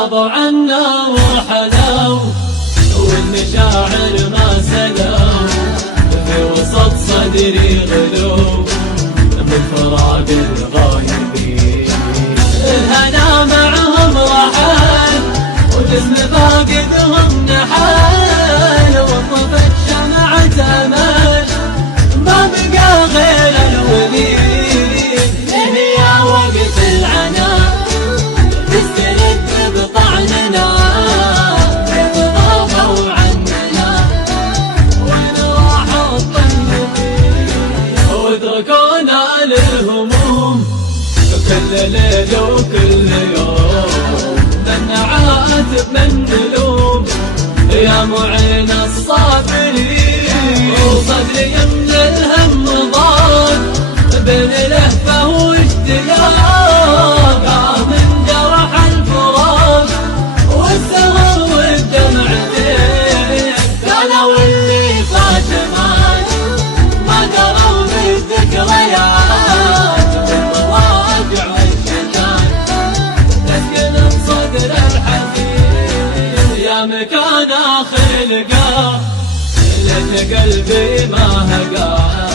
غابوا عنا وحلوا والمشاعر ما سلوا في وسط صدري غلو من فراق الغايبين. الهنا معهم رحل وجسم فاقدهم نحل وطفت شمعة امل ما بقى غير الوليد. هي وقت العنا تسترد بطعننا غابوا عننا وين راحوا الطيبين واتركونا للهموم كل ليل وكل يوم دنعات من نلوم يا معين الصابرين. وصدري يملى الهم ضاق بين لهفة واشتياق من جرح الفراق والسهر والدمعتين. قالوا اللي فات ما دروا بالذكريات والمواجع والشتات تسكن بصدر الحزين. يا مكان آخر لقاه لك قلبي ما هقاه